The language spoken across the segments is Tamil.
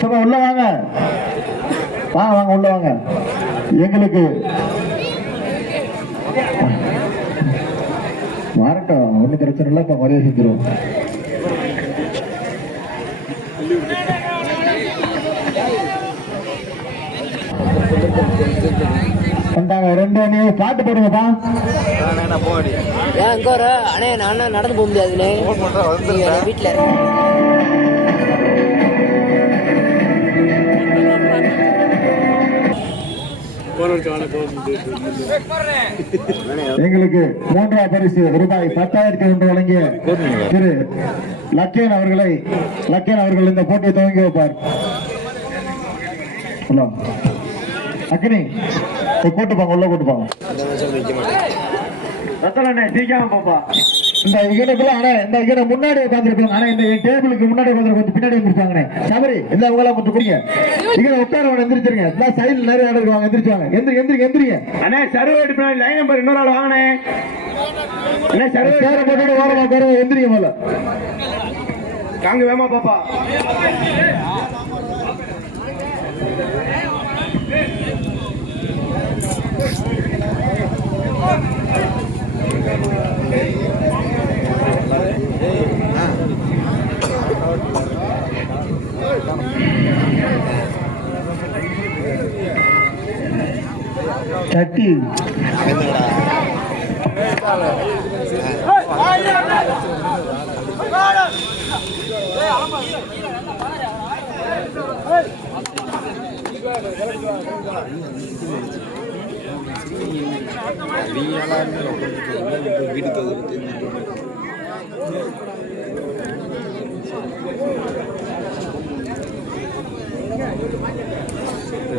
சும்மா உள்ள வாங்க. வாங்க வாங்க உள்ள வாங்க. எங்களுக்கு வரட்டும். ஒன்றும் பிரச்சனை இல்லை இப்போ மரியாதை செஞ்சிருவோம். வந்தாங்க ரெண்டு அணி. பாட்டு போடுங்கப்பா. ஏன் அங்க வர? அண்ணே நான் நடந்து போக முடியாதுண்ணே. வீட்டுல எங்களுக்கு மூன்றாம் பரிசு ரூபாய் பத்தாயிரத்தி ஒன்று வழங்கிய திரு லக்கேன் அவர்களை லக்கேன் அவர்கள் இந்த போட்டியை துவங்கி வைப்பார். ஹலோ அக்னி போய் கூட்டு போங்க உள்ள கூட்டு போங்க. ரத்தனண்ணே சீக்கிரம் பாப்பா. இந்த இகனுக்குள்ள அண்ணே இந்த இகனை முன்னாடி உட்காந்துருப்பாங்க ஆனா இந்த டேபிளுக்கு முன்னாடி உட்காந்து கொஞ்சம் பின்னாடி வந்துருப்பாங்கண்ணே சபரி இந்த உங்களா கொஞ்சம் குடிங்க இகனை உட்கார எந்திரிச்சிருங்க. இந்த சைடுல நிறைய இடம் இருக்குவாங்க எந்திரிச்சுவாங்க எந்திரி எந்திரிங்க எந்திரிங்க. அண்ணே சர்வே எடுப்பினா லைன் நம்பர் இன்னொரு ஆள் வாங்கண்ணே. அண்ணே சர்வே சேர போட்டுட்டு ஓரமா உட்கார எந்திரிங்க முதல்ல. காங்க வேமா பாப்பா. சட்டி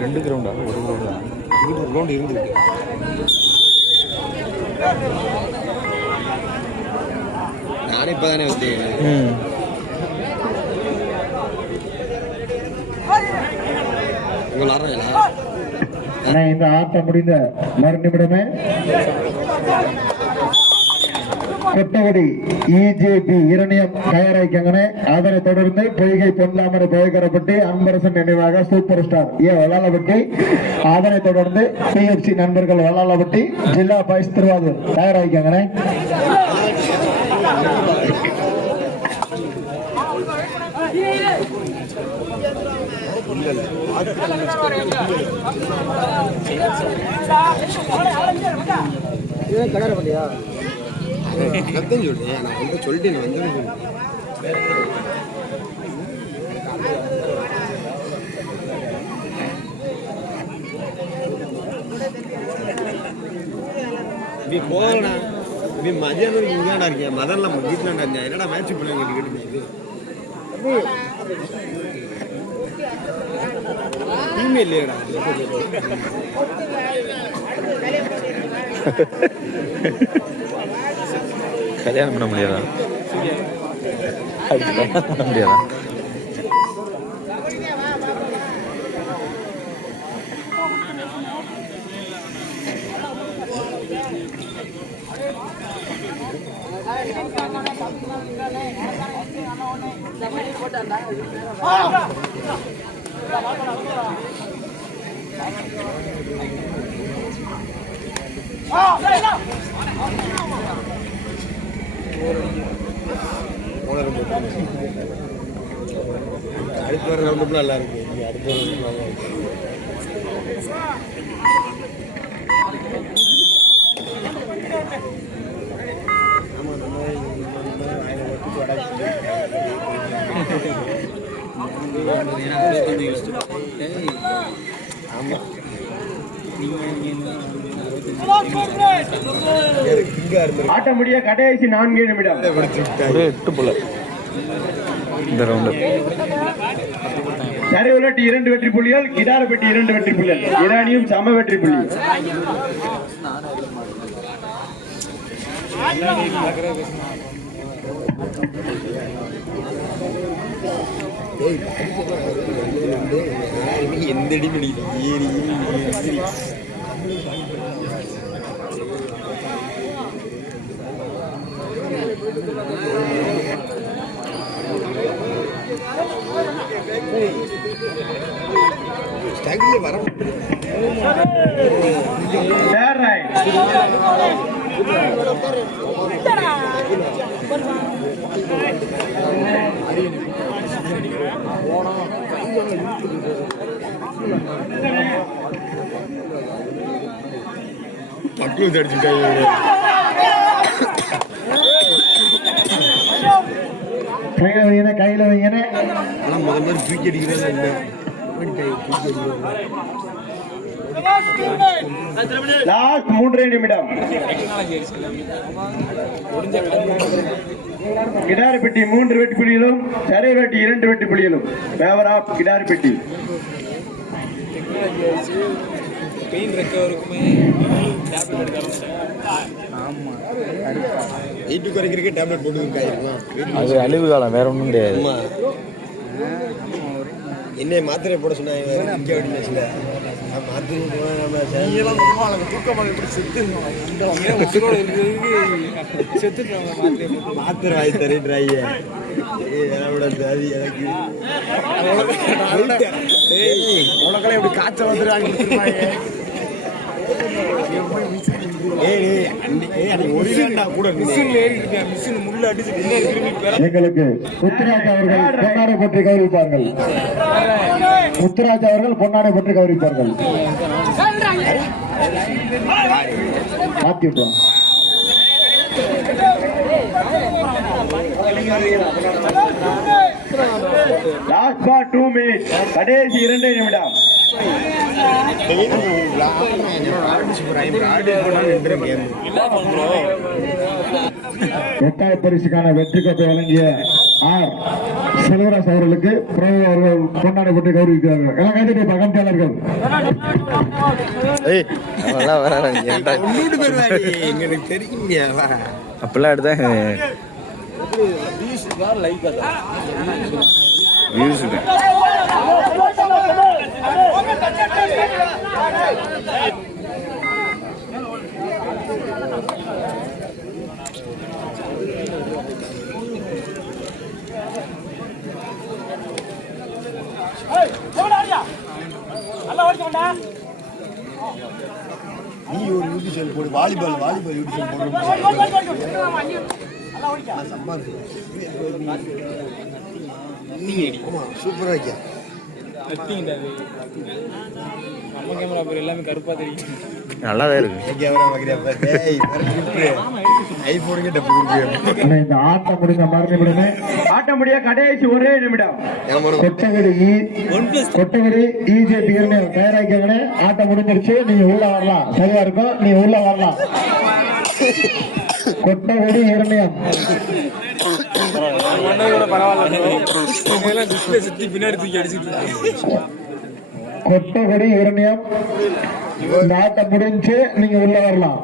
ரெண்டு கிரவுண்டா ஒரு கிரவுண்டா இங்கிட்டு ஒரு கிரவுண்ட் இருந்துருக்கு நானே வந்தேன் உங்க விளாட்றாங்களா ஆனா இந்த ஆட்டம் முடிந்த மறு நிமிடமே கொட்டவடி இஜேபி இரணியம் தயாராக்கங்கனே அதனை தொடர்ந்து பொய்கை பொன்னாமரை புகைக்கரப்பட்டி அன்பரசன் நினைவாக சூப்பர் ஸ்டார் ஏ வளாலப்பட்டி அதனை தொடர்ந்து பிஎஃப்சி நண்பர்கள் வளாலப்பட்டி ஜில்லா பாய்ஸ் திருவாரூர் பண்ணியா அதான் சொல்றேன் நான் வந்து சொல்லிட்டு நான் வந்து இப்படி போகலண்ணா இப்படி மதியானம் இங்கேடா இருக்கீங்க மதன்லாம் வீட்டில் இருக்கேன் என்னடா மேட்ச் பண்ணுங்க கேட்டு இது டீமே இல்லையடா Ha ha ha. கல்யாணம் பண்ண முடியாதா அதுக்கு கல்யாணம் பண்ண முடியாதா அடுத்த வர ரவுண்டு நல்லா இருக்கு இங்க அடுத்து வர நல்லா இருக்கு ஆமா, ஆட்ட முடிய கடைசி நான்கு நிமிடம் ஒரே எட்டு போல இந்த ரவுண்டு சரவிலட்டி இரண்டு வெற்றி புள்ளிகள் கிடாரப்பட்டி இரண்டு வெற்றி புள்ளிகள் இரானியும் சம வெற்றி புள்ளி எந்த அடி பிடிக்கல ஏறி ஏறி வர பக்குவம் அடிச்சுட்டாங்க கையில வைங்க கையில வைங்கண்ணே ஆனா முத மாதிரி தூக்கி அடிக்கிறதா இல்லை லாஸ்ட் மூன்றே நிமிடம். கிடாரிப்பட்டி மூன்று வெட்டி புள்ளிகளும் சரை வெட்டி இரண்டு வெட்டி புள்ளிகளும் ஃபேவர் ஆஃப் கிடாரிப்பட்டி பெயின் ரெக்கவருக்குமே டேப்லெட் எடுக்க குறைக்கிறதுக்கு டேப்லெட் போட்டு அது அழிவு காலம் வேற ஒன்றும் கிடையாது. என்னை மாத்திரை போட சொன்னாங்க மாத்திரை வாங்கி தரேன்றாங்க அது எனக்கு உனக்கெல்லாம் எப்படி காய்ச்சல் வந்துடுவாங்க எங்களுக்கு முத்துராஜ் அவர்கள் பொன்னாடை பற்றி கௌரவிப்பார்கள். முத்துராஜ் அவர்கள் பொன்னாடை பற்றி கௌரவிப்பார்கள். மாத்தி விட்டோம் லாஸ்ட் ஃபார் டூ மினிட்ஸ் கடைசி இரண்டே நிமிடம். எட்டாவது பரிசுக்கான வெற்றி கோப்பை வழங்கிய ஆர். செல்வராஜ் அவர்களுக்கு பிரபு அவர்கள் பற்றி கௌரவிக்கிறார்கள். எல்லாம் கைதட்டி பகம்பாளர்கள் அதெல்லாம் வராது ஏன்டா கொண்டுட்டு போயிருவாரு எங்களுக்கு தெரியுங்க அப்படிலாம் எடுத்தா லைக் அதான் வியூஸ் நீ ஒரு யூடியூப் போடு வாலிபால் வாலிபால் யூடியூப் போடு நான் சம்பாதிச்சேன் ஆமா சூப்பரா இருக்கியா பேர் எல்லாமே கருப்பா தெரியும் நல்லா தான் இருக்கு இந்த ஆட்டம் முடிந்த மறுநிமிடமே ஆட்ட முடிய கடைசி ஒரே நிமிடம். கொட்டகடி ஈ- கொட்டகடி இஜேபி இரண்டு தயாராக்கியாங்கன்னு ஆட்டம் முடிஞ்சிருச்சு நீங்க உள்ள வரலாம். சரியா இருக்கும்? நீ உள்ள வரலாம். கொட்டகடி இரணியம். பரவாயில்ல. பின்னாடி தூக்கி அடிச்சுட்டு இருக்கேன் கொட்டகடி இரணியம். இந்த ஆட்டம் முடிஞ்சு நீங்க உள்ள வரலாம்.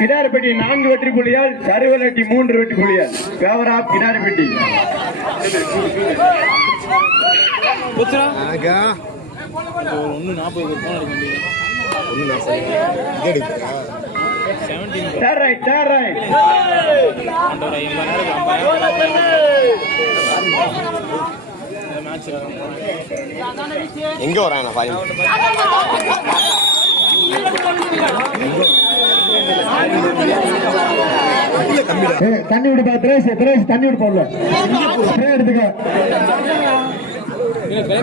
கிடாரிப்பட்டி நான்கு வெற்றி புள்ளியால் சருவலட்டி மூன்று வெற்றி புள்ளியால் ஃபேவர் ஆஃப் கிடாரிப்பட்டி ஒன்று நாற்பது ரைட் தேர்ட் ரைட் எங்க தண்ணி விடுப்பா திரேஷ் திரேஷ் தண்ணி விடு போடல ஸ்ப்ரே எடுத்துக்க.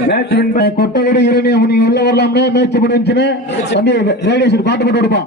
மேட்ச் வின் கொட்டகடி இரணியம் நீங்க உள்ள வரலாம்னு மேட்ச் முடிஞ்சுன்னு. தம்பி ரேடியேஷன் பாட்டு போட்டு விடுப்பான்